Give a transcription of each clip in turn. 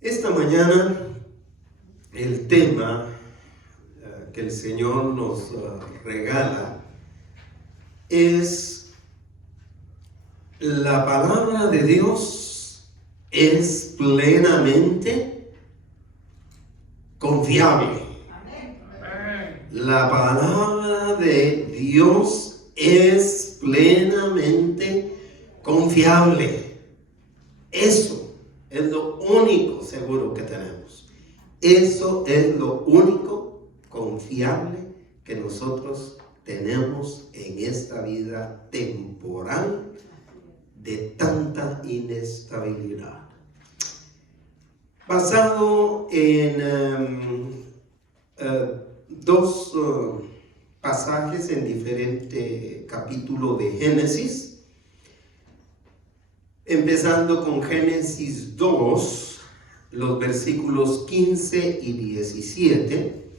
Esta mañana el tema que el Señor nos regala es: la palabra de Dios es plenamente confiable. La palabra de Dios es plenamente confiable. Eso es lo único seguro que tenemos. Eso es lo único confiable que nosotros tenemos en esta vida temporal de tanta inestabilidad. Basado en dos pasajes en diferente capítulo de Génesis, empezando con Génesis 2, los versículos 15 y 17,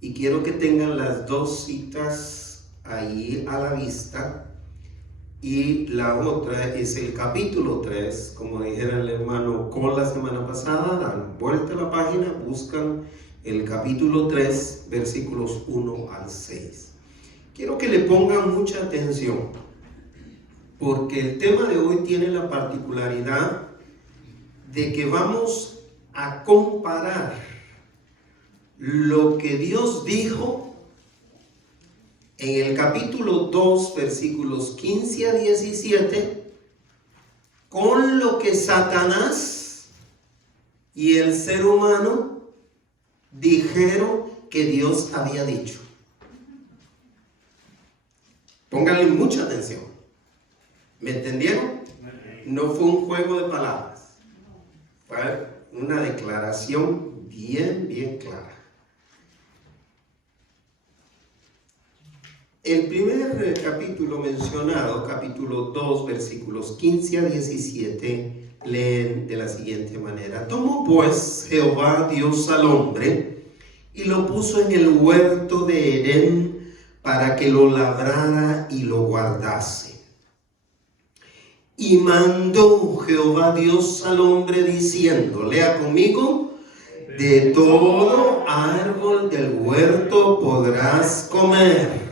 y quiero que tengan las dos citas ahí a la vista. Y la otra es el capítulo 3, como dijera el hermano Cole la semana pasada, dan vuelta a la página, buscan el capítulo 3, versículos 1 al 6. Quiero que le pongan mucha atención, porque el tema de hoy tiene la particularidad de que vamos a comparar lo que Dios dijo en el capítulo 2, versículos 15 a 17, con lo que Satanás y el ser humano dijeron que Dios había dicho. Pónganle mucha atención. ¿Me entendieron? No fue un juego de palabras. Fue una declaración bien clara. El primer capítulo mencionado, capítulo 2, versículos 15 a 17, leen de la siguiente manera: tomó pues Jehová Dios al hombre y lo puso en el huerto de Edén para que lo labrara y lo guardase. Y mandó Jehová Dios al hombre diciendo, lea conmigo: de todo árbol del huerto podrás comer,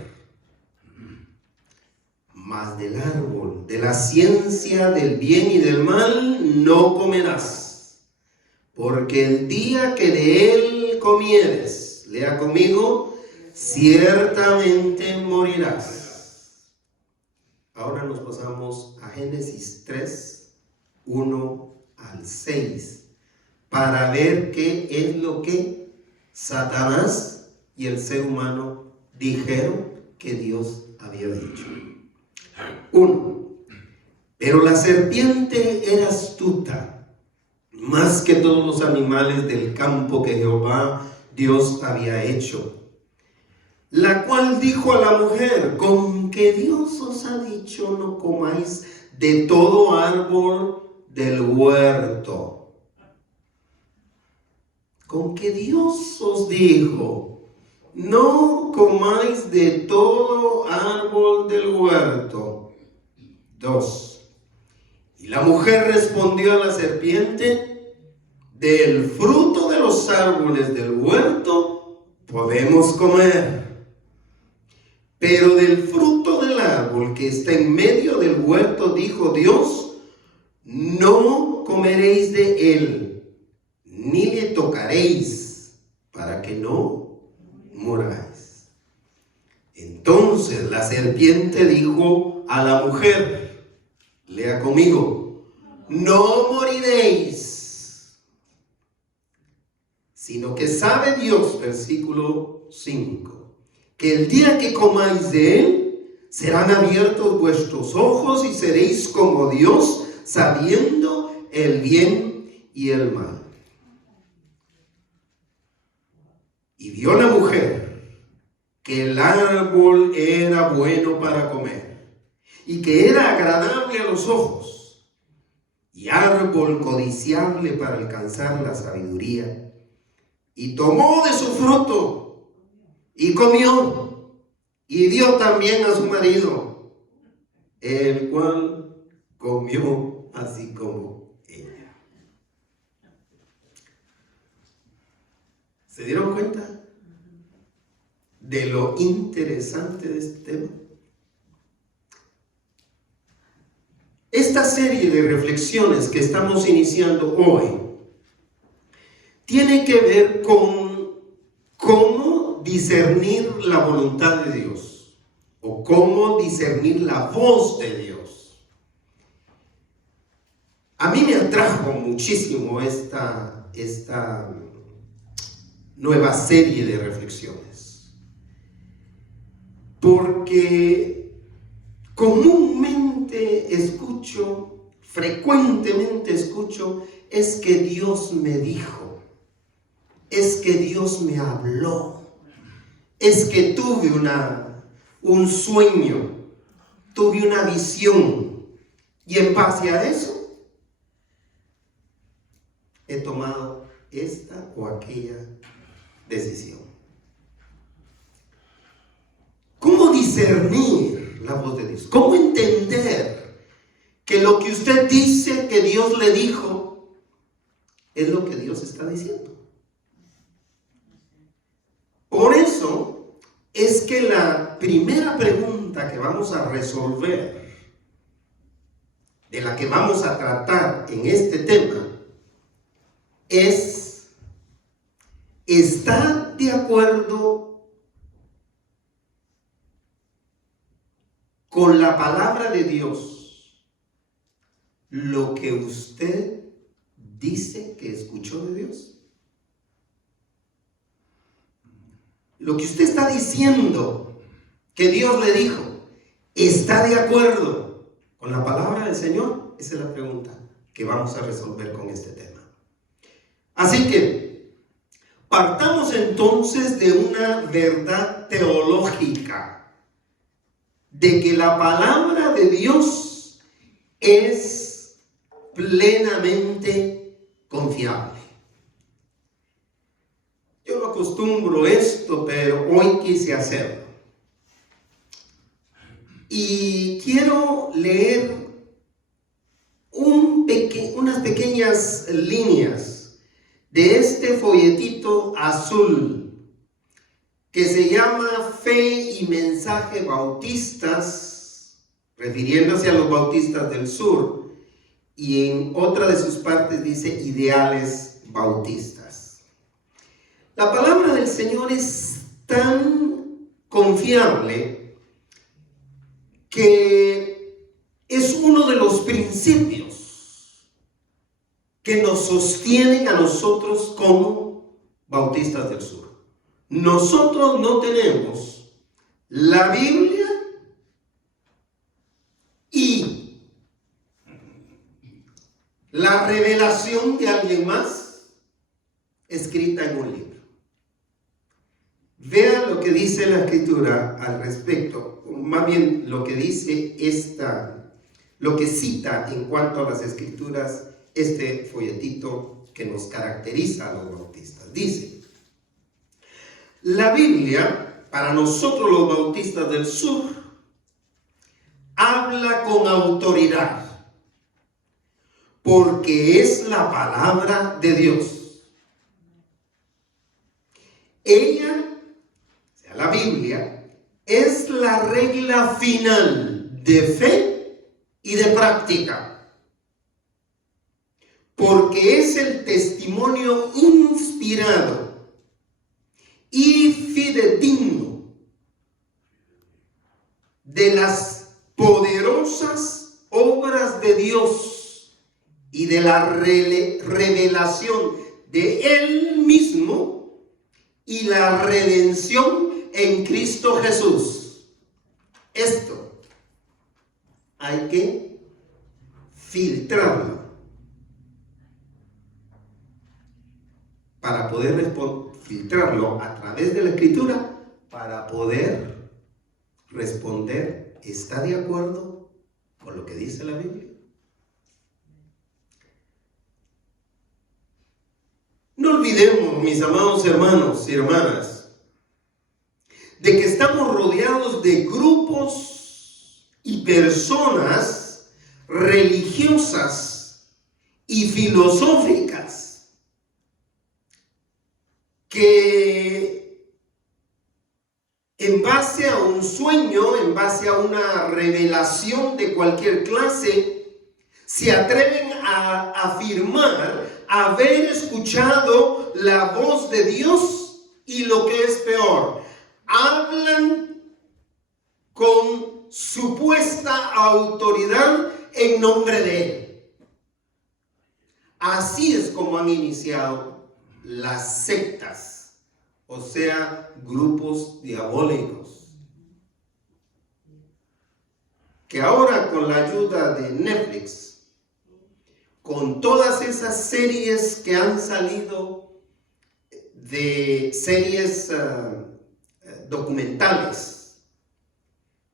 mas del árbol de la ciencia del bien y del mal no comerás, porque el día que de él comieres, lea conmigo, ciertamente morirás. Ahora nos pasamos a Génesis 3, 1 al 6, para ver qué es lo que Satanás y el ser humano dijeron que Dios había dicho. 1. Pero la serpiente era astuta, más que todos los animales del campo que Jehová Dios había hecho, la cual dijo a la mujer: con que Dios os ha dicho, no comáis de todo árbol del huerto. Con que Dios os dijo, no comáis de todo árbol del huerto. 2. Y la mujer respondió a la serpiente: del fruto de los árboles del huerto podemos comer, pero del fruto del árbol que está en medio del huerto, dijo Dios, no comeréis de él, ni le tocaréis, para que no muráis. Entonces la serpiente dijo a la mujer, lea conmigo, no moriréis, sino que sabe Dios, versículo 5, que el día que comáis de él, serán abiertos vuestros ojos y seréis como Dios, sabiendo el bien y el mal. Y vio la mujer que el árbol era bueno para comer, y que era agradable a los ojos, y árbol codiciable para alcanzar la sabiduría. Y tomó de su fruto, y comió, y dio también a su marido, el cual comió así como ella. ¿Se dieron cuenta de lo interesante de este tema? Esta serie de reflexiones que estamos iniciando hoy tiene que ver con cómo discernir la voluntad de Dios o cómo discernir la voz de Dios. A mí me atrajo muchísimo esta nueva serie de reflexiones, porque frecuentemente escucho, es que Dios me dijo, es que Dios me habló, es que tuve un sueño, tuve una visión, y en base a eso he tomado esta o aquella decisión. ¿Cómo discernir la voz de Dios? ¿Cómo entender que lo que usted dice que Dios le dijo es lo que Dios está diciendo? Por eso es que la primera pregunta que vamos a resolver, de la que vamos a tratar en este tema, es: ¿está de acuerdo con la palabra de Dios lo que usted dice que escuchó de Dios? Lo que usted está diciendo que Dios le dijo, ¿está de acuerdo con la palabra del Señor? Esa es la pregunta que vamos a resolver con este tema. Así que partamos entonces de una verdad teológica, de que la palabra de Dios es plenamente confiable. Yo no acostumbro esto, pero hoy quise hacerlo. Y quiero leer unas pequeñas líneas de este folletito azul que se llama Fe y Mensaje Bautistas, refiriéndose a los bautistas del sur, y en otra de sus partes dice Ideales Bautistas. La palabra del Señor es tan confiable que es uno de los principios que nos sostienen a nosotros como bautistas del sur. Nosotros no tenemos la Biblia y la revelación de alguien más escrita en un libro. Vean lo que dice la Escritura al respecto, más bien lo que dice lo que cita en cuanto a las Escrituras este folletito que nos caracteriza a los bautistas. Dice: la Biblia, para nosotros los bautistas del sur, habla con autoridad, porque es la palabra de Dios. Ella, o sea, la Biblia, es la regla final de fe y de práctica, porque es el testimonio inspirado y fidedigno de las poderosas obras de Dios y de la revelación de Él mismo y la redención en Cristo Jesús. Esto hay que filtrarlo para poder filtrarlo a través de la Escritura, para poder responder: ¿está de acuerdo con lo que dice la Biblia? No olvidemos, mis amados hermanos y hermanas, de que estamos rodeados de grupos y personas religiosas y filosóficas que sueño, en base a una revelación de cualquier clase, se atreven a afirmar haber escuchado la voz de Dios y, lo que es peor, hablan con supuesta autoridad en nombre de Él. Así es como han iniciado las sectas, o sea, grupos diabólicos, que ahora, con la ayuda de Netflix, con todas esas series que han salido, de series documentales,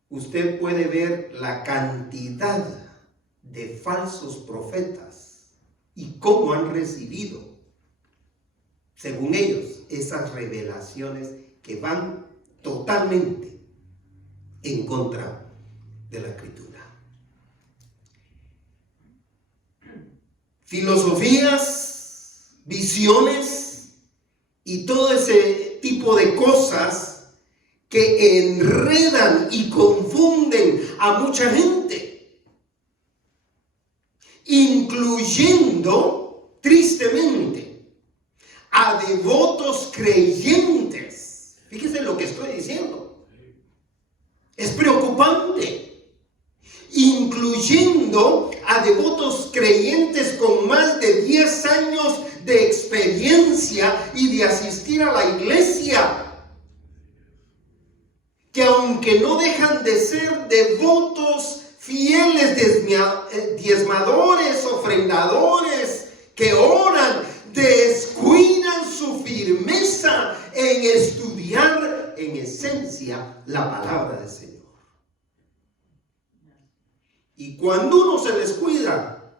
usted puede ver la cantidad de falsos profetas y cómo han recibido, según ellos, esas revelaciones que van totalmente en contra de la Escritura. Filosofías, visiones y todo ese tipo de cosas que enredan y confunden a mucha gente, incluyendo, tristemente, a devotos creyentes. Fíjese lo que estoy diciendo. Es preocupante. Incluyendo a devotos creyentes con más de 10 años de experiencia y de asistir a la iglesia, que aunque no dejan de ser devotos, fieles diezmadores, ofrendadores, que oran, descuidan su firmeza en estudiar en esencia la palabra del Señor. Y cuando uno se descuida,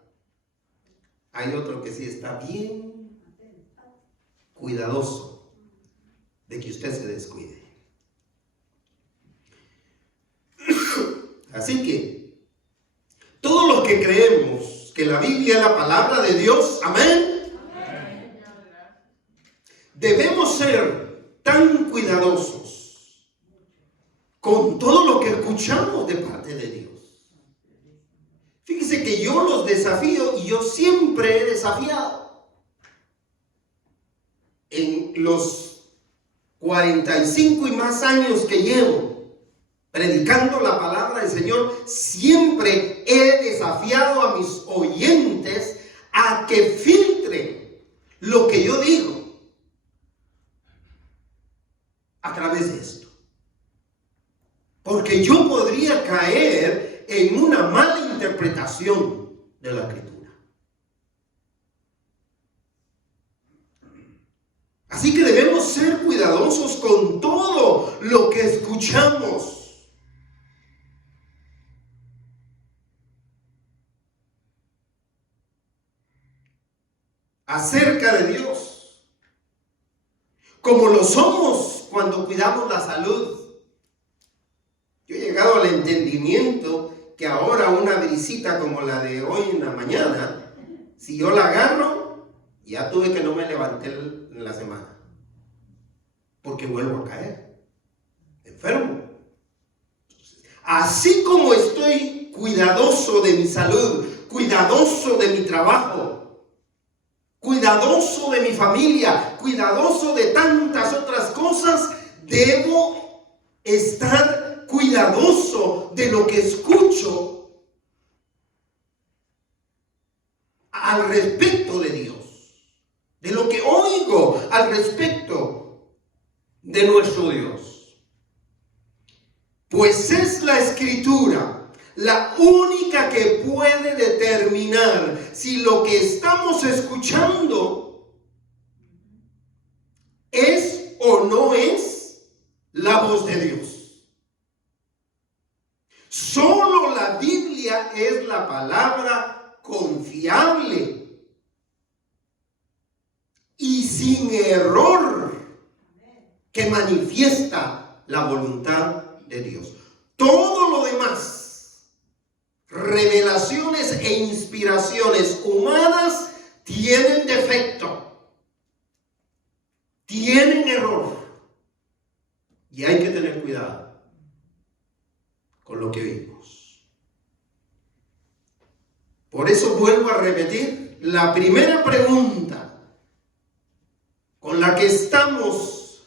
hay otro que sí está bien cuidadoso de que usted se descuide. Así que todos los que creemos que la Biblia es la palabra de Dios, amén, debemos ser tan cuidadosos con todo lo que escuchamos de parte de Dios. Fíjese que yo los desafío, y yo siempre he desafiado. En los 45 y más años que llevo predicando la palabra del Señor, siempre he desafiado a mis oyentes a que filtren lo que yo digo a través de esto. Porque yo podría caer en una mala interpretación de la Escritura. Así que debemos ser cuidadosos con todo lo que escuchamos. Acerca de Dios, como lo somos cuando cuidamos la salud. Yo he llegado al entendimiento que ahora una brisita como la de hoy en la mañana, si yo la agarro, ya tuve que no me levanté en la semana, porque vuelvo a caer enfermo. Así como estoy cuidadoso de mi salud, cuidadoso de mi trabajo, cuidadoso de mi familia, cuidadoso de tantas otras cosas, debo estar cuidadoso de lo que escucho al respecto de Dios, de lo que oigo al respecto de nuestro Dios. Pues es la Escritura la única que puede determinar si lo que estamos escuchando es o no es la voz de Dios. Solo la Biblia es la palabra confiable y sin error que manifiesta la voluntad de Dios. Todo lo demás, revelaciones e inspiraciones humanas, tienen defecto, tienen error, y hay que tener cuidado. Por eso vuelvo a repetir, la primera pregunta con la que estamos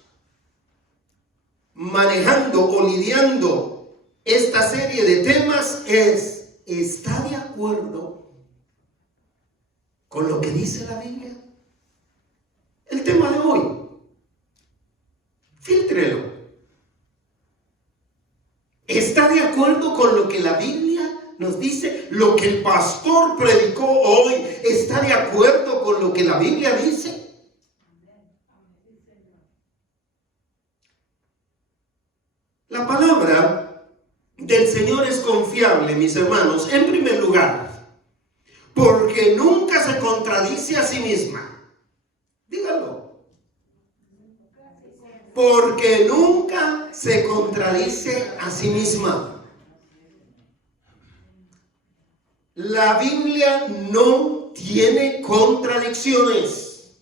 manejando o lidiando esta serie de temas es: ¿está de acuerdo con lo que dice la Biblia? El tema de hoy, fíltrelo. ¿Está de acuerdo con lo que la Biblia nos dice? ¿Lo que el pastor predicó hoy está de acuerdo con lo que la Biblia dice? La palabra del Señor es confiable, mis hermanos, en primer lugar, porque nunca se contradice a sí misma. Dígalo. Porque nunca se contradice a sí misma. La Biblia no tiene contradicciones.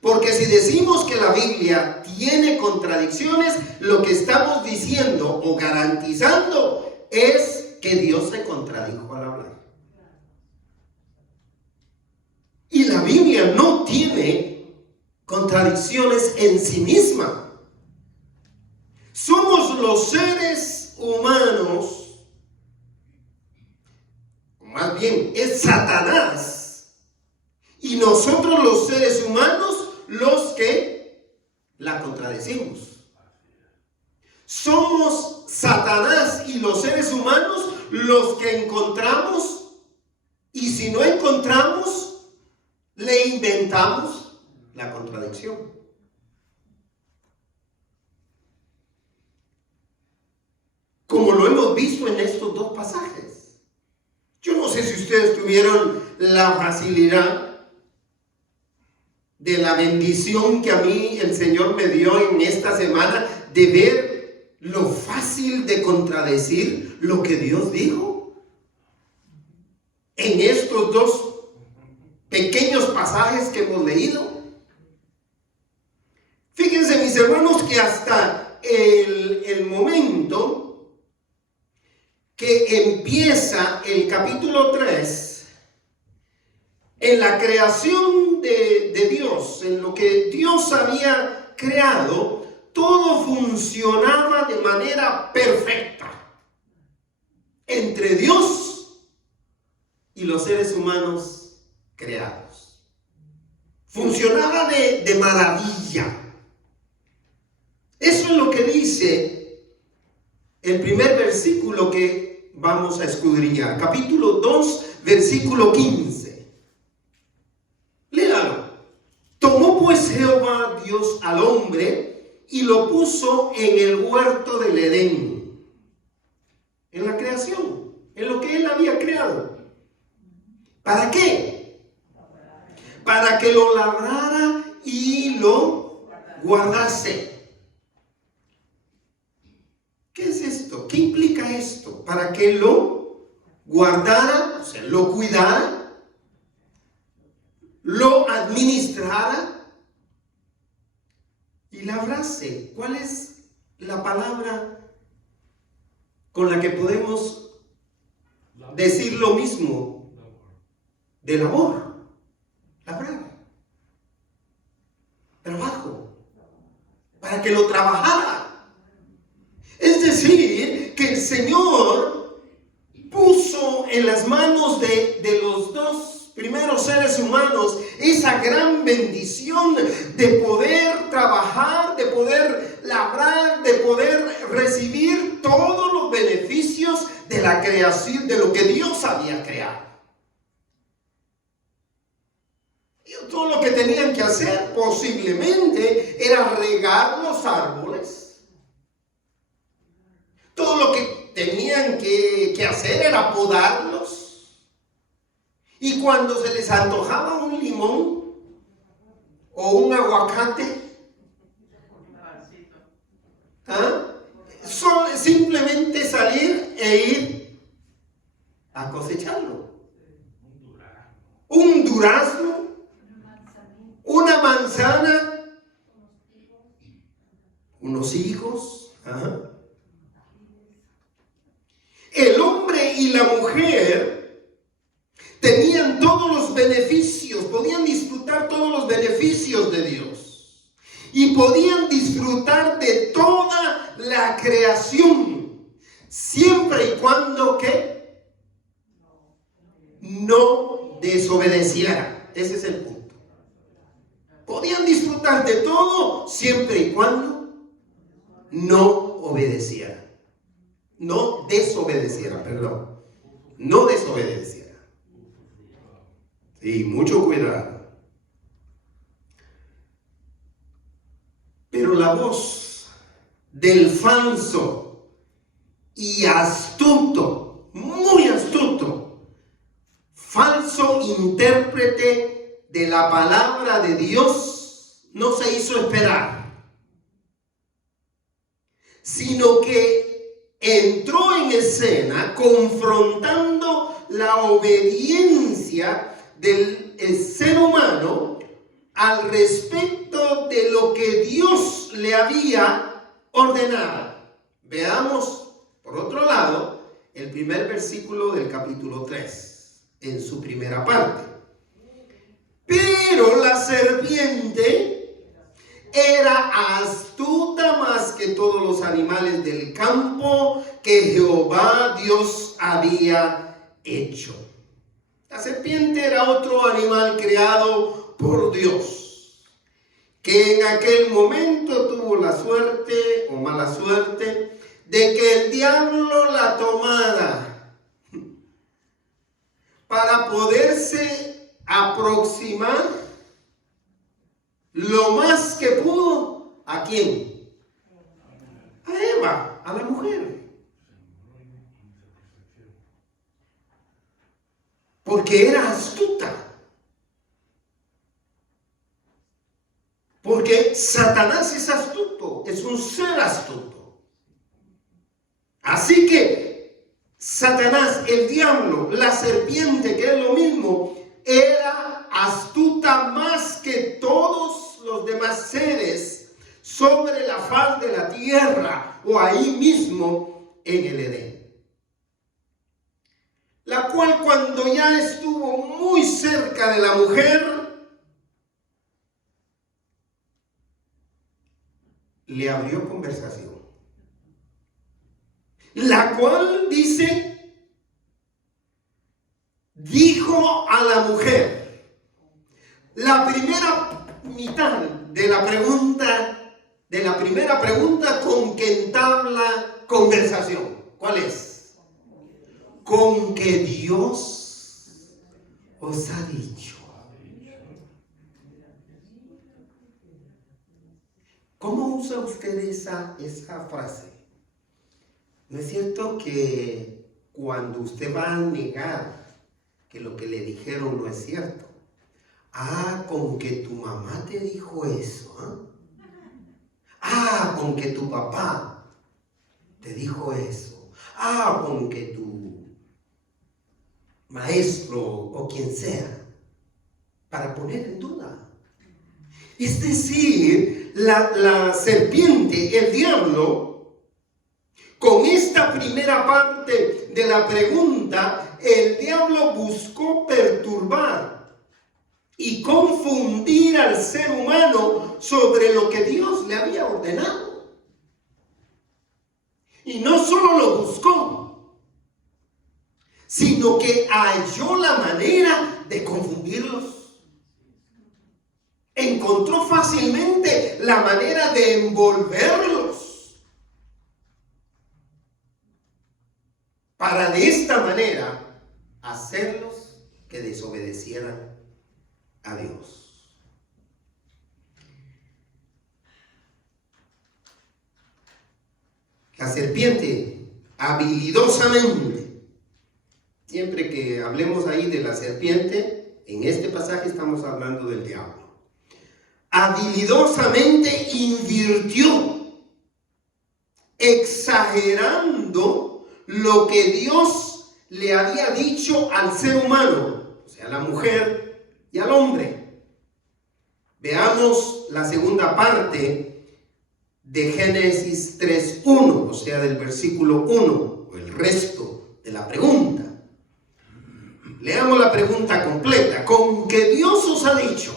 Porque si decimos que la Biblia tiene contradicciones, lo que estamos diciendo o garantizando es que Dios se contradijo al hablar. Y la Biblia no tiene contradicciones en sí misma. Somos los seres humanos, más bien es Satanás, y nosotros los seres humanos los que la contradecimos. Somos Satanás y los seres humanos los que encontramos, y si no encontramos, le inventamos la contradicción. Como lo hemos visto en estos dos pasajes. Yo no sé si ustedes tuvieron la facilidad de la bendición que a mí el Señor me dio en esta semana de ver lo fácil de contradecir lo que Dios dijo en estos dos pequeños pasajes que hemos leído. Fíjense, mis hermanos, que hasta el momento que empieza el capítulo 3, en la creación de Dios, en lo que Dios había creado, todo funcionaba de manera perfecta entre Dios y los seres humanos creados. Funcionaba de maravilla. Eso es lo que dice el primer versículo que vamos a escudriñar. Capítulo 2, versículo 15. Léalo. Tomó pues Jehová Dios al hombre y lo puso en el huerto del Edén. En la creación, en lo que él había creado. ¿Para qué? Para que lo labrara y lo guardase. ¿Qué es esto? ¿Qué implica esto? Para que lo guardara, o sea, lo cuidara, lo administrara y labrase. ¿Cuál es la palabra con la que podemos decir lo mismo? De labor. Labrar. Trabajo. Para que lo trabajara. Es decir, que el Señor puso en las manos de los dos primeros seres humanos esa gran bendición de poder trabajar, de poder labrar, de poder recibir todos los beneficios de la creación, de lo que Dios había creado. Y todo lo que tenían que hacer posiblemente era regar los árboles. Todo lo que tenían que hacer era podarlos. Y cuando se les antojaba un limón o un aguacate, simplemente salir e ir a cosecharlo. Un durazno, una manzana, unos higos. El hombre hombre y la mujer tenían todos los beneficios, podían disfrutar todos los beneficios de Dios y podían disfrutar de toda la creación, siempre y cuando que no desobedecieran. Ese es el punto. Podían disfrutar de todo siempre y cuando no obedecieran. No desobedecieran, perdón. No desobedecieran. Sí, mucho cuidado. Pero la voz del falso y astuto, muy astuto, falso intérprete de la palabra de Dios no se hizo esperar, sino que entró en escena confrontando la obediencia del ser humano al respecto de lo que Dios le había ordenado. Veamos, por otro lado, el primer versículo del capítulo 3, en su primera parte. Pero la serpiente era astuta más que todos los animales del campo que Jehová Dios había hecho. La serpiente era otro animal creado por Dios, que en aquel momento tuvo la suerte o mala suerte de que el diablo la tomara para poderse aproximar lo más que pudo. ¿A quién? A Eva, a la mujer. Porque era astuta. Porque Satanás es astuto, es un ser astuto. Así que Satanás, el diablo, la serpiente, que es lo mismo, era astuta más que todos los demás seres sobre la faz de la tierra o ahí mismo en el Edén. La cual, cuando ya estuvo muy cerca de la mujer, le abrió conversación. La cual dijo a la mujer, la primera mitad de la primera pregunta con que entabla conversación. ¿Cuál es? Con que Dios os ha dicho. ¿Cómo usa usted esa frase? ¿No es cierto que cuando usted va a negar que lo que le dijeron no es cierto? Con que tu mamá te dijo eso, con que tu papá te dijo eso. Con que tu maestro o quien sea, para poner en duda. Es decir, la serpiente, el diablo, con esta primera parte de la pregunta, el diablo buscó perturbar y confundir al ser humano sobre lo que Dios le había ordenado. Y no solo lo buscó, sino que halló la manera de confundirlos. Encontró fácilmente la manera de envolverlos para de esta manera hacerlos que desobedecieran a Dios. La serpiente habilidosamente, siempre que hablemos ahí de la serpiente, en este pasaje estamos hablando del diablo. Habilidosamente invirtió, exagerando lo que Dios le había dicho al ser humano, o sea, a la mujer y al hombre. Veamos la segunda parte de Génesis 3:1, o sea, del versículo 1, o el resto de la pregunta. Leamos la pregunta completa. ¿Con qué Dios os ha dicho?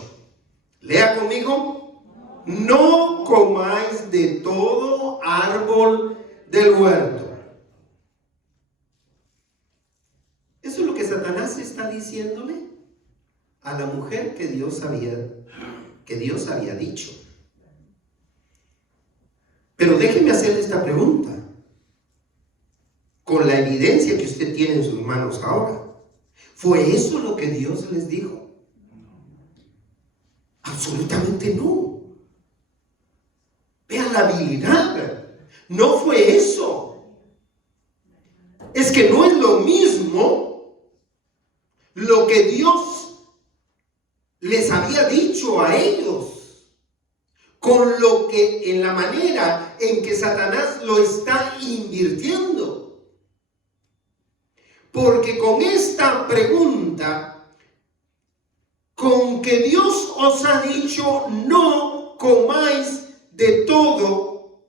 Lea conmigo. No comáis de todo árbol del huerto. Eso es lo que Satanás está diciéndole a la mujer que Dios había dicho. Pero déjeme hacerle esta pregunta. Con la evidencia que usted tiene en sus manos ahora, ¿fue eso lo que Dios les dijo? Absolutamente no. Vean la habilidad. No fue eso. Es que no es lo mismo lo que Dios les había dicho a ellos con lo que en la manera en que Satanás lo está invirtiendo. Porque con esta pregunta, con que Dios os ha dicho no comáis de todo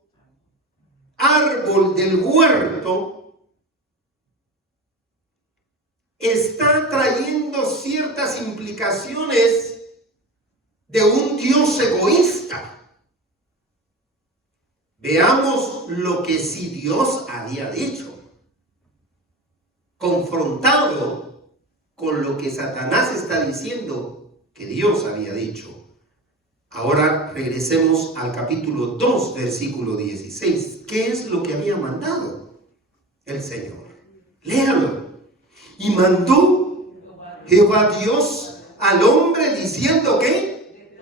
árbol del huerto, está trayendo ciertas implicaciones de un Dios egoísta. Veamos lo que sí Dios había dicho, confrontado con lo que Satanás está diciendo que Dios había dicho. Ahora regresemos al capítulo 2, versículo 16. ¿Qué es lo que había mandado el Señor? Léalo. Y mandó Jehová Dios al hombre diciendo que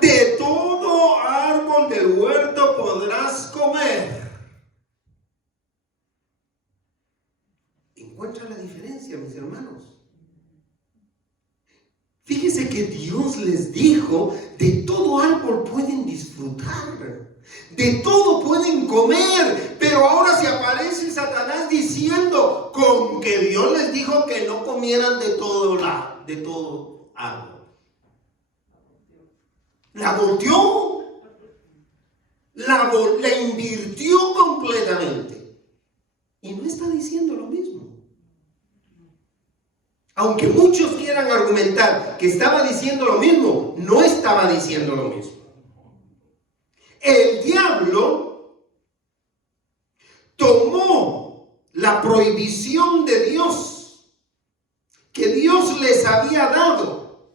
de todo árbol del huerto podrás comer. ¿Encuentra la diferencia, mis hermanos? Fíjese que Dios les dijo, de todo árbol pueden disfrutar, de todo pueden comer, pero ahora se aparece Satanás diciendo, con que Dios les dijo que no comieran de todo árbol. La volteó, la invirtió completamente. Y no está diciendo lo mismo. Aunque muchos quieran argumentar que estaba diciendo lo mismo, no estaba diciendo lo mismo. El diablo tomó la prohibición de Dios, que Dios les había dado,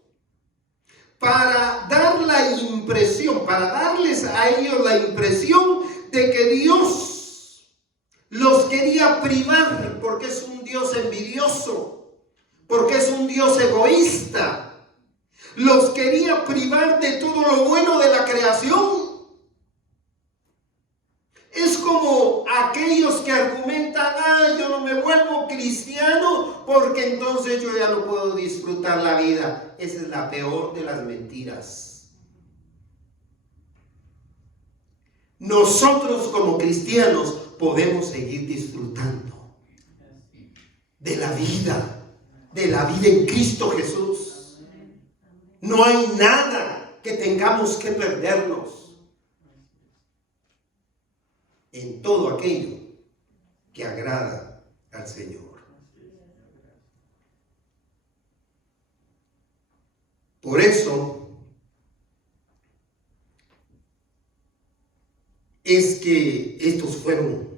para dar la impresión, para darles a ellos la impresión de que Dios los quería privar, porque es un Dios envidioso. Porque es un Dios egoísta. Los quería privar de todo lo bueno de la creación. Es como aquellos que argumentan, yo no me vuelvo cristiano porque entonces yo ya no puedo disfrutar la vida. Esa es la peor de las mentiras. Nosotros como cristianos podemos seguir disfrutando de la vida en Cristo Jesús. No hay nada que tengamos que perdernos en todo aquello que agrada al Señor. Por eso es que estos fueron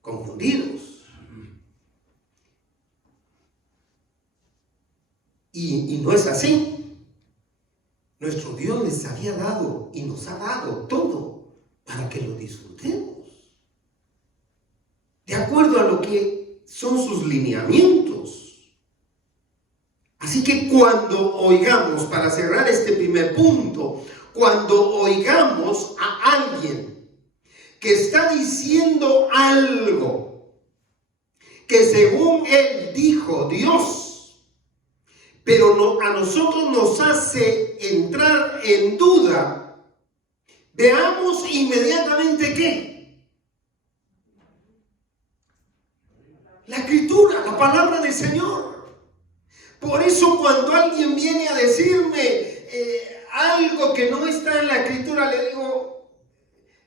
confundidos. Y no es así. Nuestro Dios les había dado y nos ha dado todo para que lo disfrutemos, de acuerdo a lo que son sus lineamientos. Así que cuando oigamos, para cerrar este primer punto, cuando oigamos a alguien que está diciendo algo que según él dijo Dios, pero a nosotros nos hace entrar en duda, veamos inmediatamente ¿qué? La Escritura, la palabra del Señor. Por eso cuando alguien viene a decirme algo que no está en la Escritura, le digo,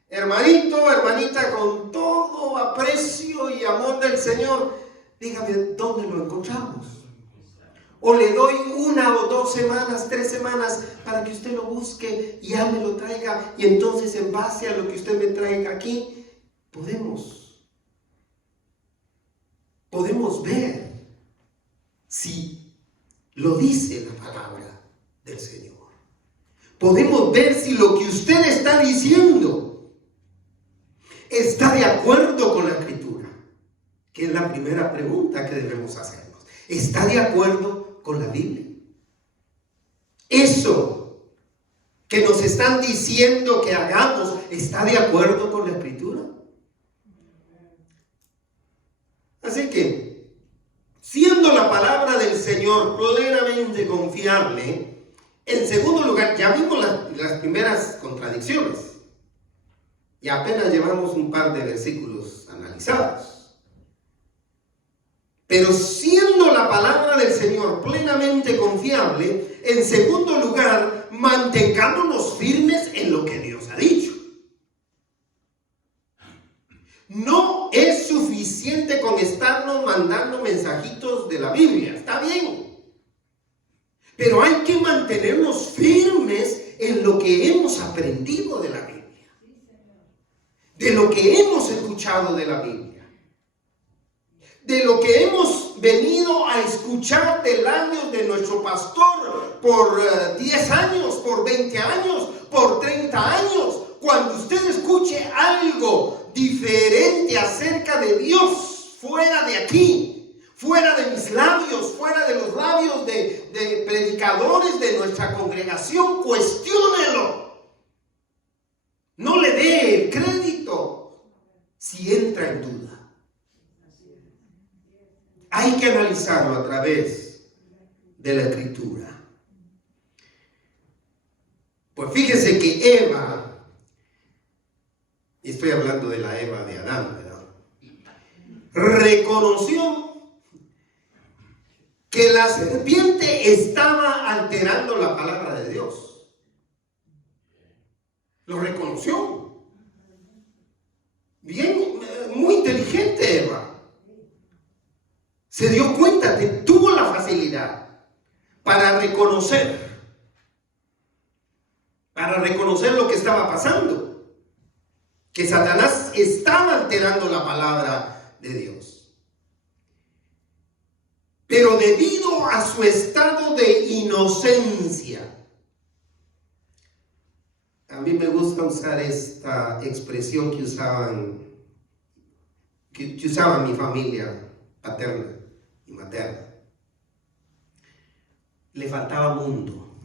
hermanito, hermanita, con todo aprecio y amor del Señor, Dígame, ¿dónde lo encontramos? O le doy 1 o 2 semanas, 3 semanas para que usted lo busque y ya me lo traiga. Y entonces en base a lo que usted me traiga aquí, podemos ver si lo dice la palabra del Señor. Podemos ver si lo que usted está diciendo está de acuerdo con la Escritura, que es la primera pregunta que debemos hacernos. ¿Está de acuerdo con la Biblia? Eso que nos están diciendo que hagamos, ¿está de acuerdo con la Escritura? Así que, siendo la palabra del Señor plenamente confiable, en segundo lugar, ya vimos las primeras contradicciones. Y apenas llevamos un par de versículos analizados. Pero siendo la palabra del Señor plenamente confiable, en segundo lugar, mantengámonos firmes en lo que Dios ha dicho. No es suficiente con estarnos mandando mensajitos de la Biblia, está bien. Pero hay que mantenernos firmes en lo que hemos aprendido de la Biblia, de lo que hemos escuchado de la Biblia, de lo que hemos venido a escuchar de labios de nuestro pastor por 10 años, por 20 años, por 30 años. Cuando usted escuche algo diferente acerca de Dios fuera de aquí, fuera de mis labios, fuera de los labios de predicadores de nuestra congregación, cuestiónelo. No le dé el crédito si entra en duda. Hay que analizarlo a través de la Escritura. Pues fíjese que Eva, y estoy hablando de la Eva de Adán, ¿verdad?, reconoció que la serpiente estaba alterando la palabra de Dios. Lo reconoció. Bien, muy inteligente Eva. Se dio cuenta, tuvo la facilidad para reconocer lo que estaba pasando, que Satanás estaba alterando la palabra de Dios. Pero debido a su estado de inocencia, a mí me gusta usar esta expresión que usaba mi familia paterna y materna. Le faltaba mundo.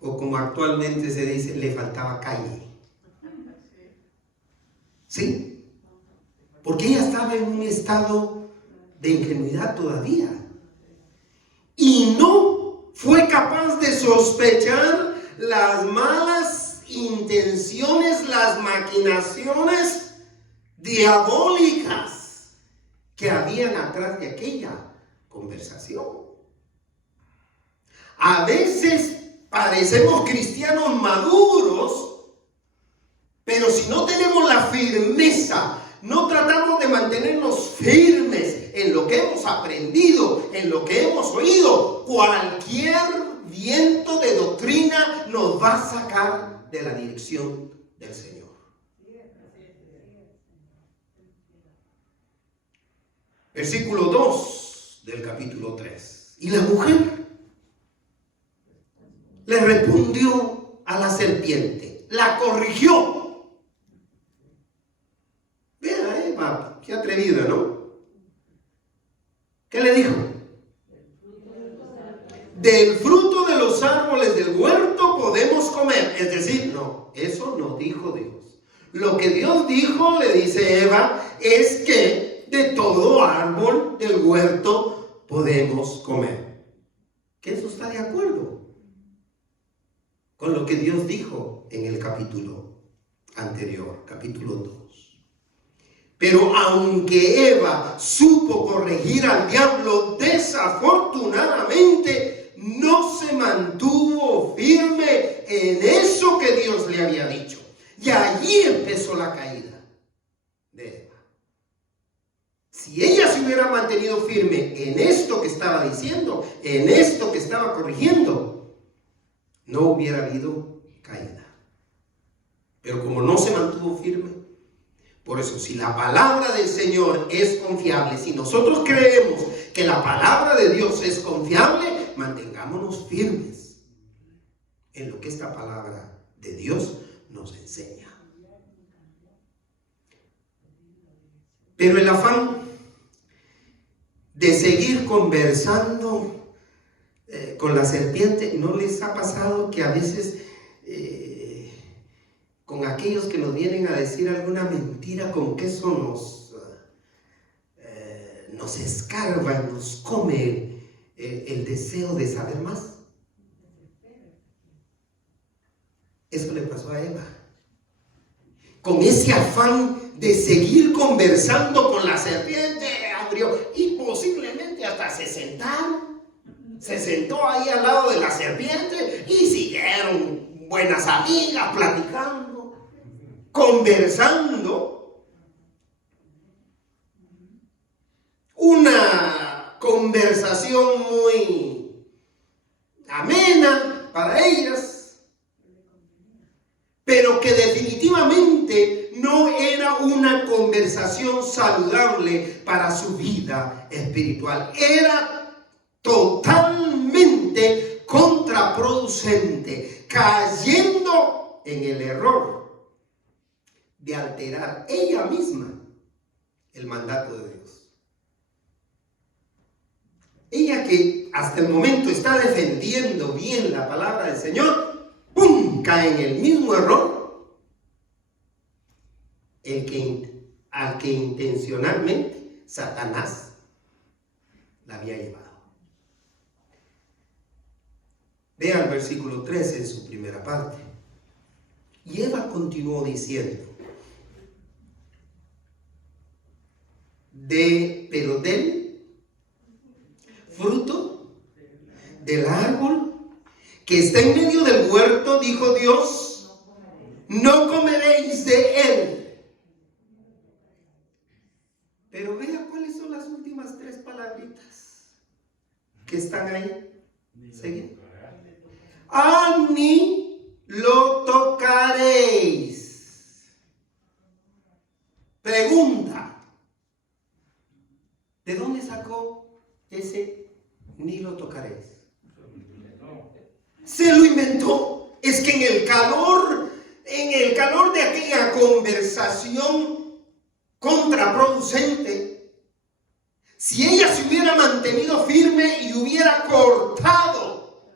O como actualmente se dice, le faltaba calle. ¿Sí? Porque ella estaba en un estado de ingenuidad todavía. Y no fue capaz de sospechar las malas intenciones, las maquinaciones diabólicas que habían atrás de aquella conversación. A veces parecemos cristianos maduros, pero si no tenemos la firmeza, no tratamos de mantenernos firmes en lo que hemos aprendido, en lo que hemos oído, cualquier viento de doctrina nos va a sacar de la dirección del Señor. Versículo 2 del capítulo 3. Y la mujer le respondió a la serpiente, la corrigió. Vea, Eva, qué atrevida, ¿no? ¿Qué le dijo? Del fruto de los árboles del huerto podemos comer. Es decir, no, eso no dijo Dios. Lo que Dios dijo, le dice Eva, es que de todo árbol del huerto podemos comer. Que eso está de acuerdo con lo que Dios dijo en el capítulo anterior, capítulo 2. Pero aunque Eva supo corregir al diablo, desafortunadamente no se mantuvo firme en eso que Dios le había dicho. Y allí empezó la caída de Eva. Si ella en esto que estaba diciendo, en esto que estaba corrigiendo, no hubiera habido caída. Pero como no se mantuvo firme, por eso, si la palabra del Señor es confiable, si nosotros creemos que la palabra de Dios es confiable, mantengámonos firmes en lo que esta palabra de Dios nos enseña. Pero el afán de seguir conversando con la serpiente, ¿no les ha pasado que a veces con aquellos que nos vienen a decir alguna mentira, con que eso nos escarba y nos come el deseo de saber más? Eso le pasó a Eva. Con ese afán de seguir conversando con la serpiente, abrió y posiblemente hasta se sentó ahí al lado de la serpiente y siguieron buenas amigas, platicando, conversando. Una conversación muy amena para ellas, pero que definitivamente no era una conversación saludable para su vida espiritual. Era totalmente contraproducente, cayendo en el error de alterar ella misma el mandato de Dios. Ella que hasta el momento está defendiendo bien la palabra del Señor, ¡pum!, cae en el mismo error al que intencionalmente Satanás la había llevado. Vea el versículo 13 en su primera parte. Y Eva continuó diciendo, pero del fruto del árbol que está en medio del huerto, dijo Dios, no comeréis de él. Pero vea cuáles son las últimas tres palabritas que están ahí. ¿Seguid? Ni lo tocaréis. Pregunta, ¿de dónde sacó ese ni lo tocaréis? Se lo inventó. Es que en el calor de aquella conversación contraproducente, si ella se hubiera mantenido firme y hubiera cortado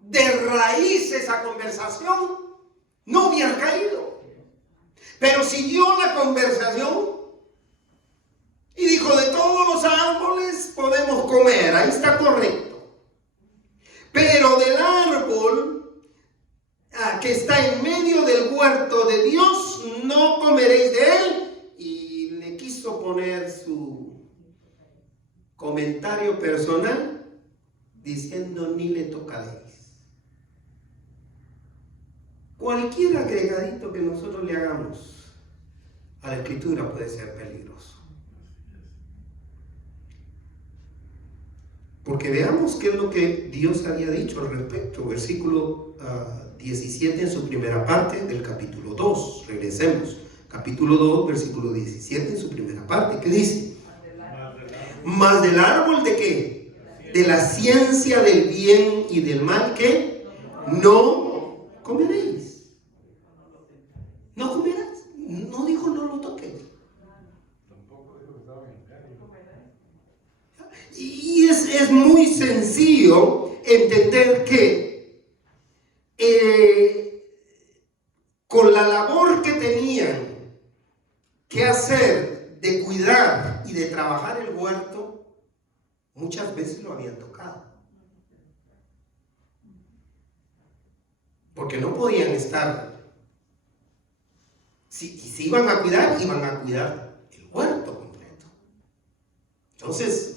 de raíz esa conversación, no hubiera caído. Pero siguió la conversación y dijo, de todos los árboles podemos comer, ahí está correcto. Pero del árbol que está en medio del huerto de Dios, no comeréis de él. Y le quiso poner su comentario personal diciendo, ni le tocaréis. Cualquier agregadito que nosotros le hagamos a la escritura puede ser peligroso. Porque veamos qué es lo que Dios había dicho al respecto. Versículo 17 en su primera parte del capítulo 2. Regresemos. Capítulo 2, versículo 17 en su primera parte. ¿Qué dice? Mas del árbol de ¿qué? De la ciencia del bien y del mal, ¿qué? No comeréis. No comerás. No dijo no lo toques. Y es muy sencillo entender que con la labor que tenían que hacer de cuidar y de trabajar el huerto, muchas veces lo habían tocado. Porque no podían estar, si iban a cuidar el huerto completo. Entonces,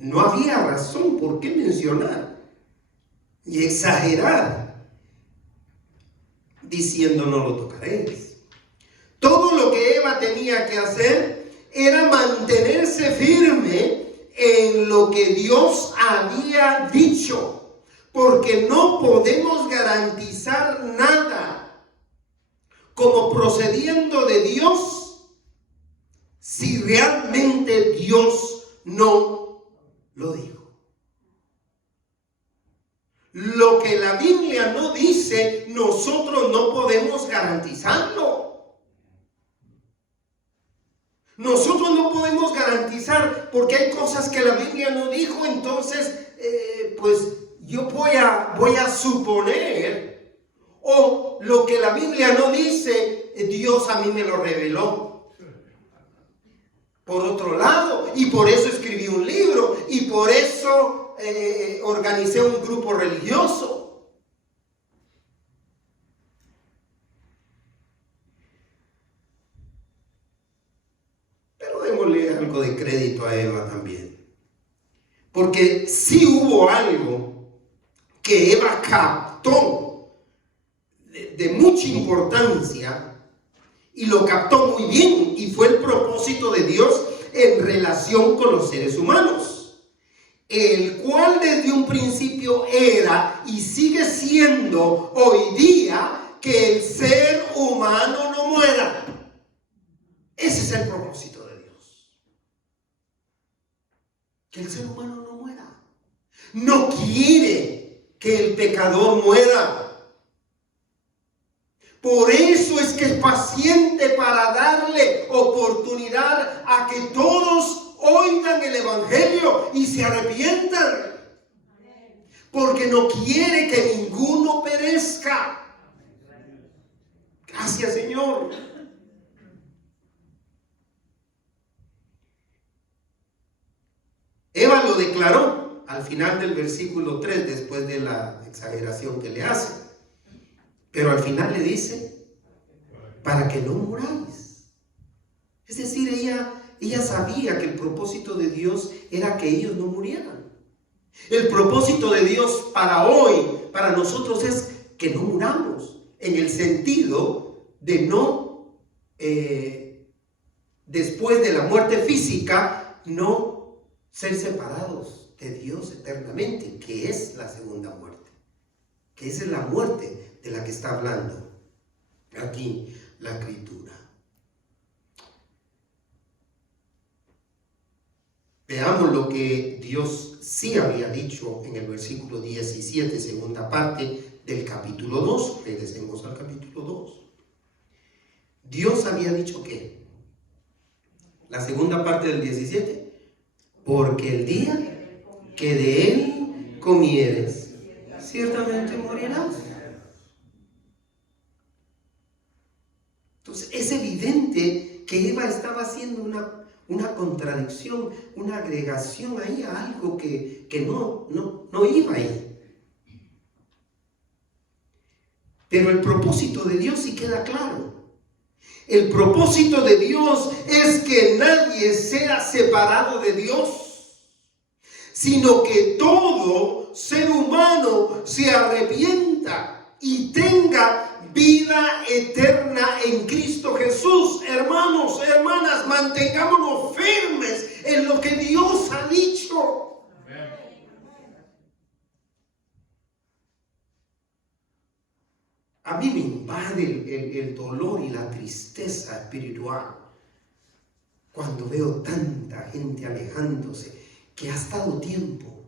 no había razón por qué mencionar y exagerar diciendo no lo tocaréis. Todo lo que Eva tenía que hacer era mantenerse firme en lo que Dios había dicho, porque no podemos garantizar nada como procediendo de Dios si realmente Dios no lo dijo. Lo que la Biblia no dice, nosotros no podemos garantizarlo. Nosotros no podemos garantizar porque hay cosas que la Biblia no dijo, entonces pues yo voy a suponer, o lo que la Biblia no dice, Dios a mí me lo reveló. Por otro lado, y por eso escribí un libro, y por eso organicé un grupo religioso. Pero démosle algo de crédito a Eva también, porque sí hubo algo que Eva captó de mucha importancia, y lo captó muy bien, y fue el propósito de Dios en relación con los seres humanos, el cual desde un principio era y sigue siendo hoy día que el ser humano no muera. Ese es el propósito de Dios, que el ser humano no muera. No quiere que el pecador muera. Por eso es que es paciente para darle oportunidad a que todos oigan el evangelio y se arrepientan. Porque no quiere que ninguno perezca. Gracias, Señor. Eva lo declaró al final del versículo 3, después de la exageración que le hace. Pero al final le dice, para que no muráis. Es decir, ella sabía que el propósito de Dios era que ellos no murieran. El propósito de Dios para hoy, para nosotros, es que no muramos, en el sentido de no, después de la muerte física, no ser separados de Dios eternamente, que es la segunda muerte, que esa es la muerte de la que está hablando aquí la Escritura. Veamos lo que Dios sí había dicho en el versículo 17, segunda parte del capítulo 2. Regresemos al capítulo 2. Dios había dicho que, la segunda parte del 17, porque el día que de él comieres, ciertamente morirás. Entonces es evidente que Eva estaba haciendo una contradicción, una agregación ahí a algo que no iba ahí. Pero el propósito de Dios sí queda claro. El propósito de Dios es que nadie sea separado de Dios, sino que todo ser humano se arrepienta y tenga vida eterna en Cristo Jesús. Hermanos, hermanas, mantengámonos firmes en lo que Dios ha dicho. A mí me invade el dolor y la tristeza espiritual cuando veo tanta gente alejándose, que ha estado tiempo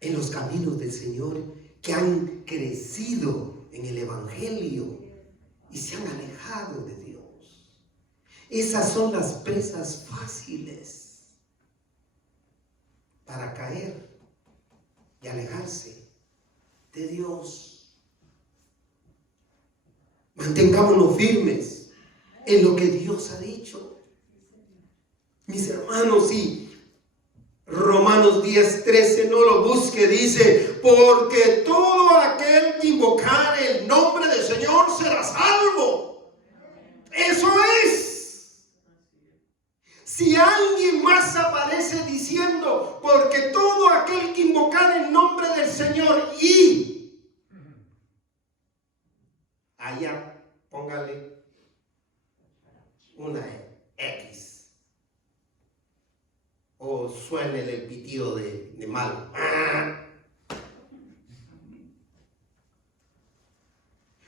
en los caminos del Señor, que han crecido en el evangelio y se han alejado de Dios. Esas son las presas fáciles para caer y alejarse de Dios. Mantengámonos firmes en lo que Dios ha dicho. Mis hermanos, sí. Romanos 10:13, no lo busque, dice, porque todo aquel que invocare el nombre del Señor será salvo. Eso es. Si alguien más aparece diciendo, porque todo aquel que invocare el nombre del Señor, y allá póngale una X. O suene el pitido de malo.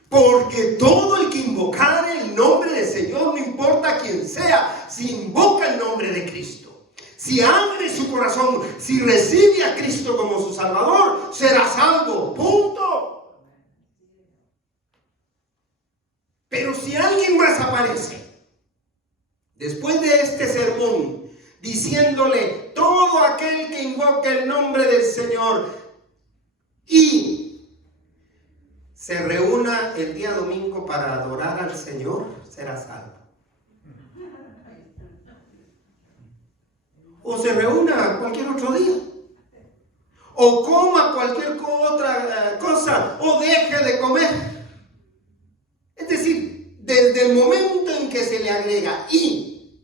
Porque todo el que invocare el nombre del Señor, no importa quién sea, si invoca el nombre de Cristo, si abre su corazón, si recibe a Cristo como su Salvador, será salvo. Punto. Pero si alguien más aparece después de este sermón diciéndole: todo aquel que invoque el nombre del Señor y se reúna el día domingo para adorar al Señor, será salvo. O se reúna cualquier otro día, o coma cualquier otra cosa, o deje de comer. Es decir, desde el momento en que se le agrega y,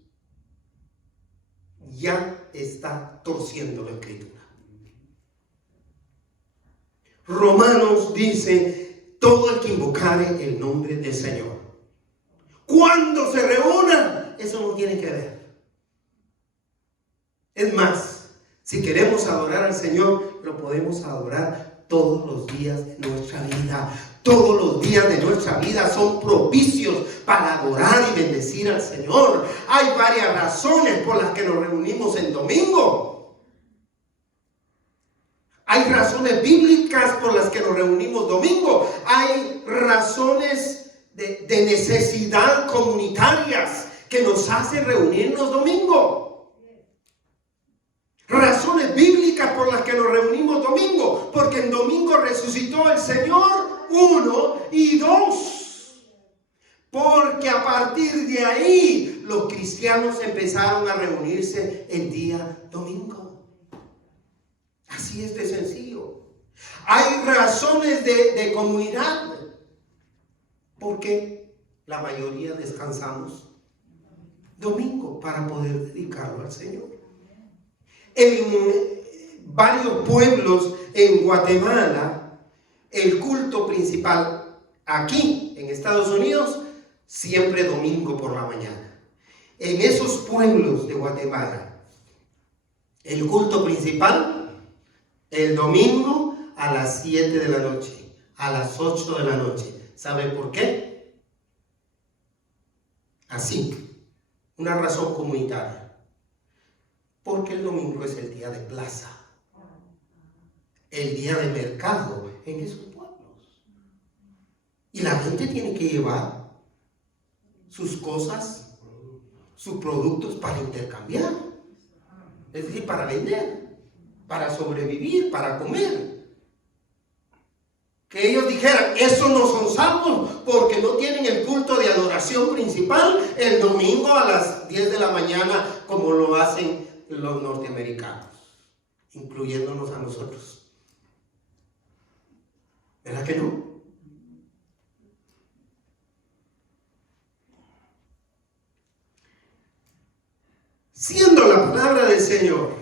ya está torciendo la Escritura. Romanos dice: todo el que invocare el nombre del Señor. Cuando se reúnan, eso no tiene que ver. Es más, si queremos adorar al Señor, lo podemos adorar todos los días de nuestra vida. Todos los días de nuestra vida son propicios para adorar y bendecir al Señor. Hay varias razones por las que nos reunimos en domingo. Hay razones bíblicas por las que nos reunimos domingo. Hay razones de necesidad comunitarias que nos hacen reunirnos domingo. Razones bíblicas por las que nos reunimos domingo. Porque en domingo resucitó el Señor, 1 y 2. Porque a partir de ahí los cristianos empezaron a reunirse el día domingo. Así es de sencillo. Hay razones de comunidad, porque la mayoría descansamos domingo para poder dedicarlo al Señor. En varios pueblos en Guatemala, el culto principal aquí en Estados Unidos, siempre domingo por la mañana. En esos pueblos de Guatemala, el culto principal el domingo a las 7 de la noche, a las 8 de la noche. ¿Sabe por qué? Así, una razón comunitaria. Porque el domingo es el día de plaza, el día de mercado en esos pueblos. Y la gente tiene que llevar sus cosas, sus productos para intercambiar. Es decir, para vender, para sobrevivir, para comer. Que ellos dijeran: esos no son salvos porque no tienen el culto de adoración principal el domingo a las 10 de la mañana como lo hacen los norteamericanos, incluyéndonos a nosotros. ¿Verdad que no? Siendo la palabra del Señor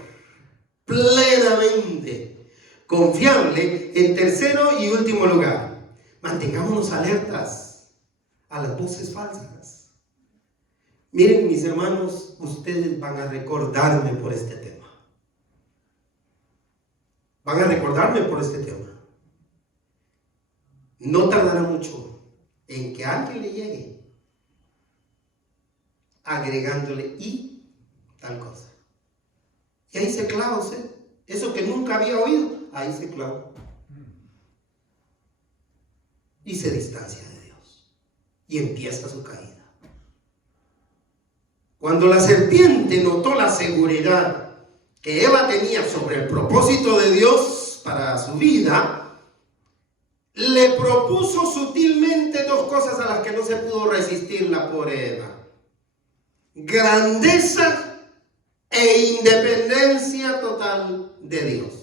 plenamente confiable, en tercero y último lugar, mantengámonos alertas a las voces falsas. Miren, mis hermanos, ustedes van a recordarme por este tema. Van a recordarme por este tema. No tardará mucho en que a alguien le llegue agregándole y tal cosa. Y ahí se clava usted. Eso que nunca había oído, ahí se clava. Y se distancia de Dios. Y empieza su caída. Cuando la serpiente notó la seguridad que Eva tenía sobre el propósito de Dios para su vida, le propuso sutilmente dos cosas a las que no se pudo resistir la pobre Eva: grandeza e independencia total de Dios.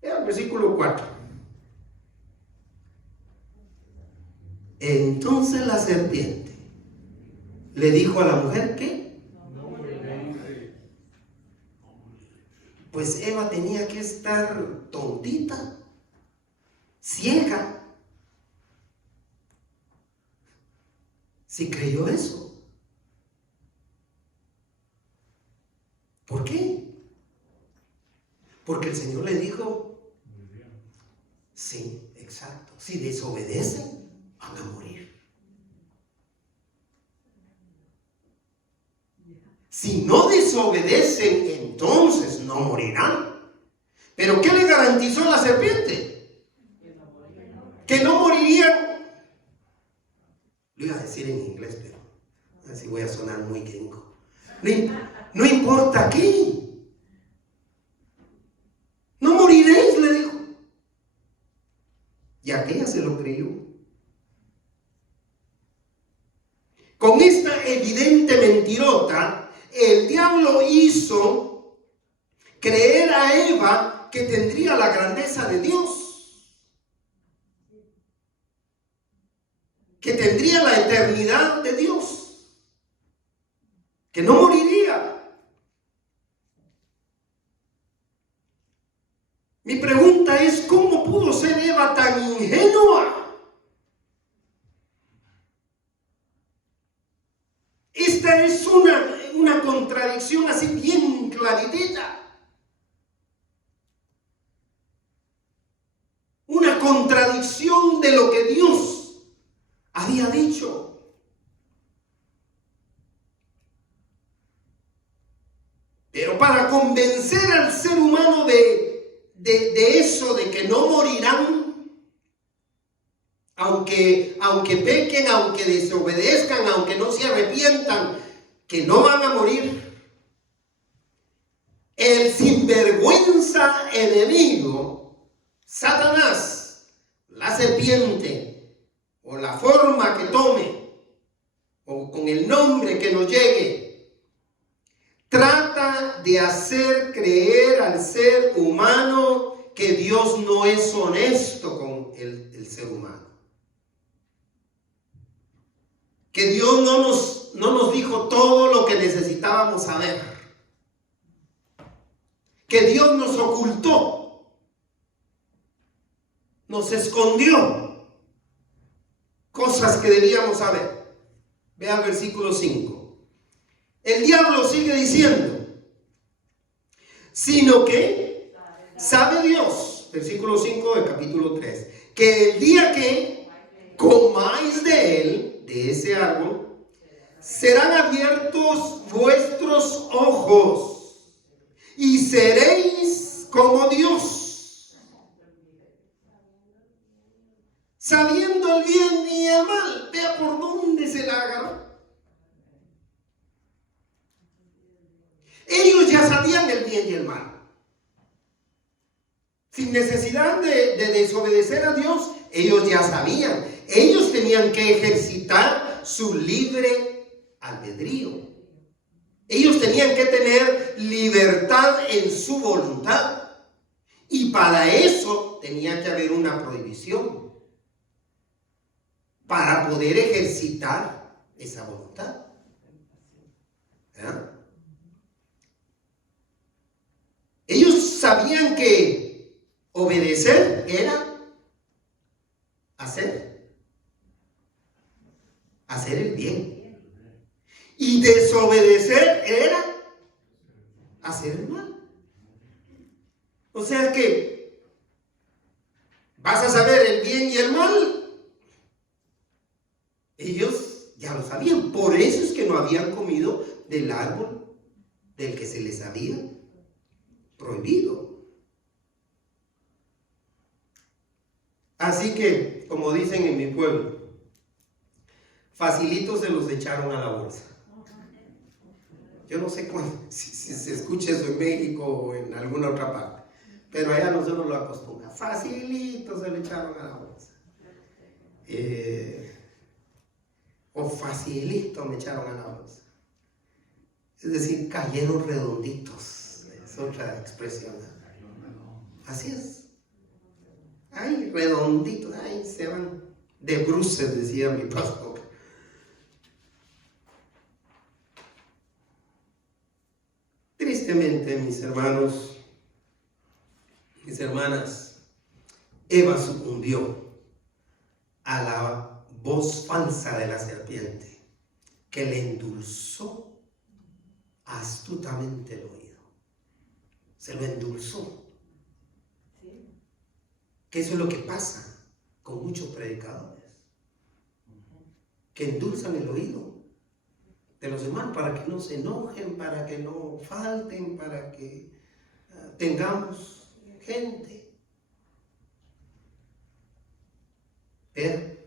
Vean el versículo 4. Entonces la serpiente le dijo a la mujer que pues Eva tenía que estar tontita, ciega, si creyó eso. ¿Por qué? Porque el Señor le dijo, sí, exacto, si desobedecen, van a morir. Si no desobedecen, entonces no morirán. ¿Pero qué le garantizó la serpiente? Que no morirían. Lo iba a decir en inglés, pero así voy a sonar muy gringo. No importa qué. No moriréis, le dijo. Y aquella se lo creyó. Con esta evidente mentirota, el diablo hizo creer a Eva que tendría la grandeza de Dios, que tendría la eternidad de Dios, que no moriría. Mi pregunta es, ¿cómo pudo ser Eva tan ingenua? Esta es una contradicción así bien claritita. Una contradicción de lo que Dios había dicho. Pero para convencer al ser humano de eso, de que no morirán, aunque pequen, aunque desobedezcan, aunque no se arrepientan, que no van a morir, el sinvergüenza enemigo, Satanás, la serpiente, o la forma que tome, o con el nombre que nos llegue, trata de hacer creer al ser humano que Dios no es honesto con el ser humano. Que Dios no nos dijo todo lo que necesitábamos saber. Que Dios nos ocultó. Nos escondió cosas que debíamos saber. Vea el versículo 5. El diablo sigue diciendo, sino que sabe Dios, versículo 5 del capítulo 3, que el día que comáis de él, de ese árbol, serán abiertos vuestros ojos y seréis como Dios, sabiendo el bien y el mal. Vea por dónde se la agarró. Ellos ya sabían el bien y el mal. Sin necesidad de desobedecer a Dios, ellos ya sabían. Ellos tenían que ejercitar su libre albedrío. Ellos tenían que tener libertad en su voluntad. Y para eso tenía que haber una prohibición. Para poder ejercitar esa voluntad. ¿Verdad? Ellos sabían que obedecer era hacer el bien. Y desobedecer era hacer el mal. O sea que vas a saber el bien y el mal. Ellos ya lo sabían. Por eso es que no habían comido del árbol del que se les había prohibido. Así que, como dicen en mi pueblo, facilito se los echaron a la bolsa. Yo no sé si se escucha eso en México o en alguna otra parte, pero allá nosotros lo acostumbramos. Facilito se lo echaron a la bolsa. O facilito me echaron a la bolsa. Es decir, cayeron redonditos. Es otra expresión. Así es. Ay, redonditos, ay, se van de bruces, decía mi pastor. Tristemente, mis hermanos, mis hermanas, Eva sucumbió a la voz falsa de la serpiente, que le endulzó astutamente el oído. se lo endulzó. Que eso es lo que pasa con muchos predicadores, que endulzan el oído de los demás para que no se enojen, para que no falten, para que tengamos gente. Vean,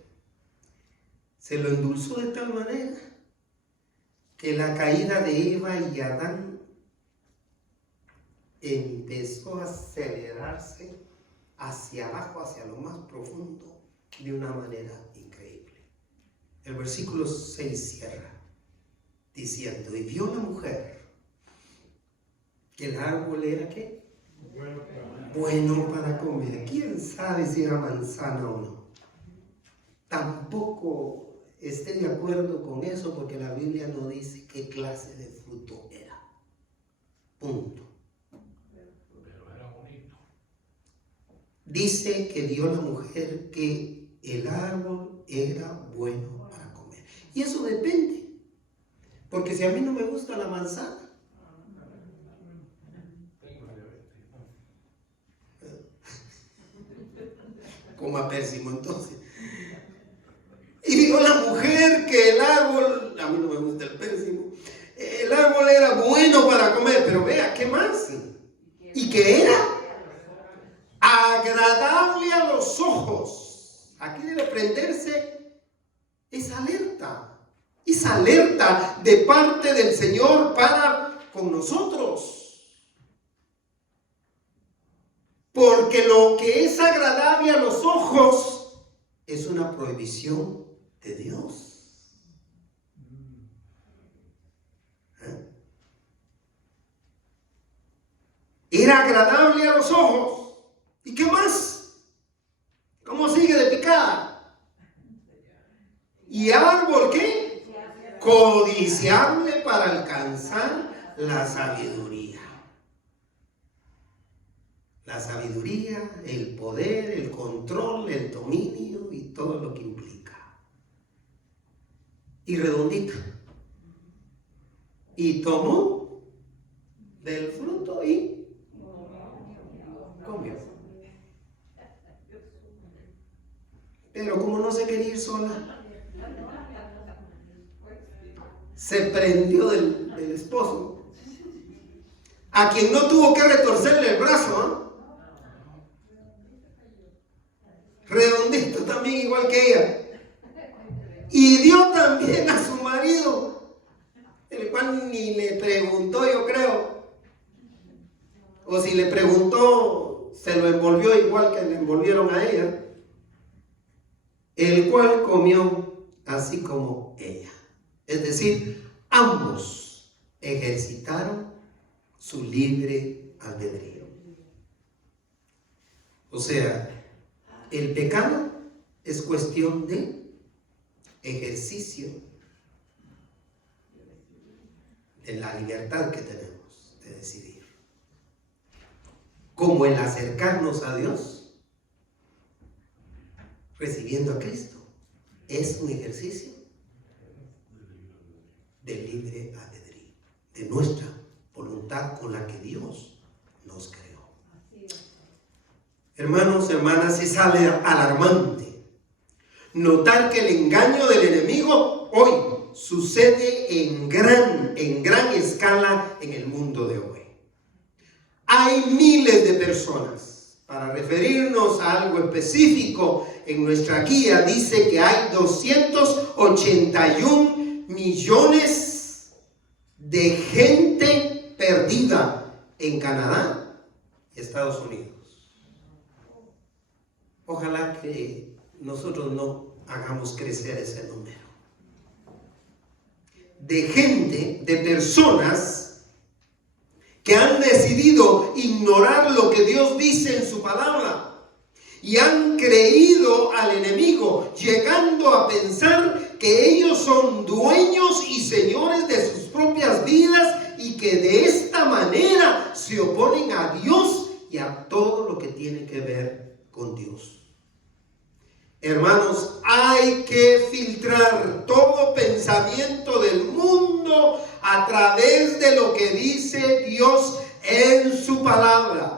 se lo endulzó de tal manera que la caída de Eva y Adán empezó a acelerarse hacia abajo, hacia lo más profundo, de una manera increíble. El versículo 6 cierra diciendo: y vio la mujer que el árbol era ¿qué? Bueno para comer. ¿Quién sabe si era manzana o no? Tampoco esté de acuerdo con eso, porque la Biblia no dice qué clase de fruto era. Punto. Dice que vio la mujer que el árbol era bueno para comer. Y eso depende. Porque si a mí no me gusta la manzana, coma pérsimo entonces. Y vio la mujer que el árbol, a mí no me gusta el pérsimo, el árbol era bueno para comer, pero vea, ¿qué más? ¿Y qué era? Agradable a los ojos. Aquí debe prenderse esa alerta de parte del Señor para con nosotros. Porque lo que es agradable a los ojos es una prohibición de Dios. Era agradable a los ojos. ¿Y qué más? ¿Cómo sigue de picada? ¿Y árbol qué? Codiciable para alcanzar la sabiduría. La sabiduría, el poder, el control, el dominio y todo lo que implica. Y redondita. Y tomó del fruto y comió. Pero como no se quería ir sola, se prendió del esposo, a quien no tuvo que retorcerle el brazo, redondito también, igual que ella, y dio también a su marido, el cual ni le preguntó, yo creo, o si le preguntó, se lo envolvió igual que le envolvieron a ella, el cual comió así como ella. Es decir, ambos ejercitaron su libre albedrío. O sea, el pecado es cuestión de ejercicio de la libertad que tenemos de decidir. Como el acercarnos a Dios, recibiendo a Cristo, es un ejercicio de libre albedrío, de nuestra voluntad con la que Dios nos creó. Hermanos, hermanas, es alarmante notar que el engaño del enemigo hoy sucede en gran escala en el mundo de hoy. Hay miles de personas. Para referirnos a algo específico, en nuestra guía dice que hay 281 millones de gente perdida en Canadá y Estados Unidos. Ojalá que nosotros no hagamos crecer ese número. De gente, de personas que han decidido ignorar lo que Dios dice en su palabra y han creído al enemigo, llegando a pensar que ellos son dueños y señores de sus propias vidas y que de esta manera se oponen a Dios y a todo lo que tiene que ver con Dios. Hermanos, hay que filtrar todo pensamiento del mundo a través de lo que dice Dios en en su palabra.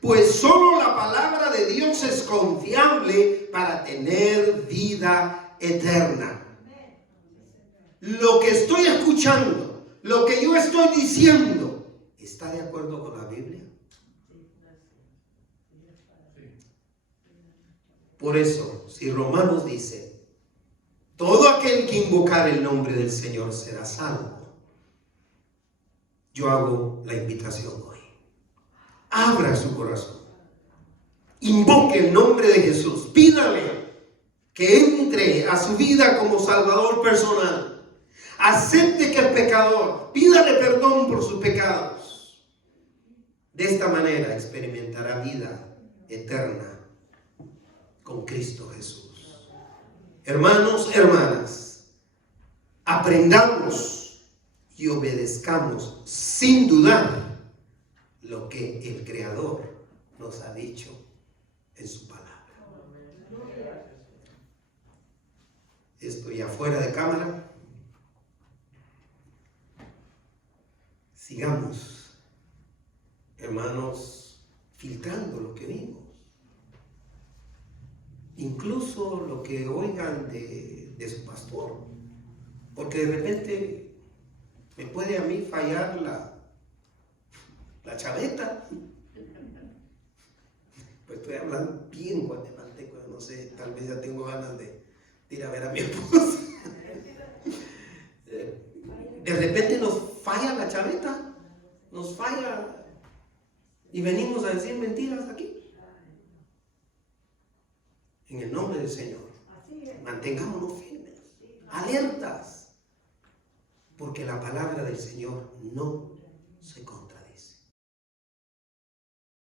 Pues solo la palabra de Dios es confiable para tener vida eterna. Lo que estoy escuchando, lo que yo estoy diciendo, ¿está de acuerdo con la Biblia? Por eso, si Romanos dice, todo aquel que invocar el nombre del Señor será salvo, yo hago la invitación hoy. Abra su corazón. Invoque el nombre de Jesús. Pídale que entre a su vida como Salvador personal. Acepte que es pecador. Pídale perdón por sus pecados. De esta manera experimentará vida eterna con Cristo Jesús. Hermanos, hermanas, aprendamos y obedezcamos sin dudar lo que el Creador nos ha dicho en su palabra. Esto ya fuera de cámara. Sigamos, hermanos, filtrando lo que vimos. Incluso lo que oigan de su pastor. Porque de repente me puede a mí fallar la chaveta. Pues estoy hablando bien guatemalteco, no sé, tal vez ya tengo ganas de ir a ver a mi esposa. De repente nos falla la chaveta, nos falla y venimos a decir mentiras aquí. En el nombre del Señor, mantengámonos firmes, alertas, porque la palabra del Señor no se contradice.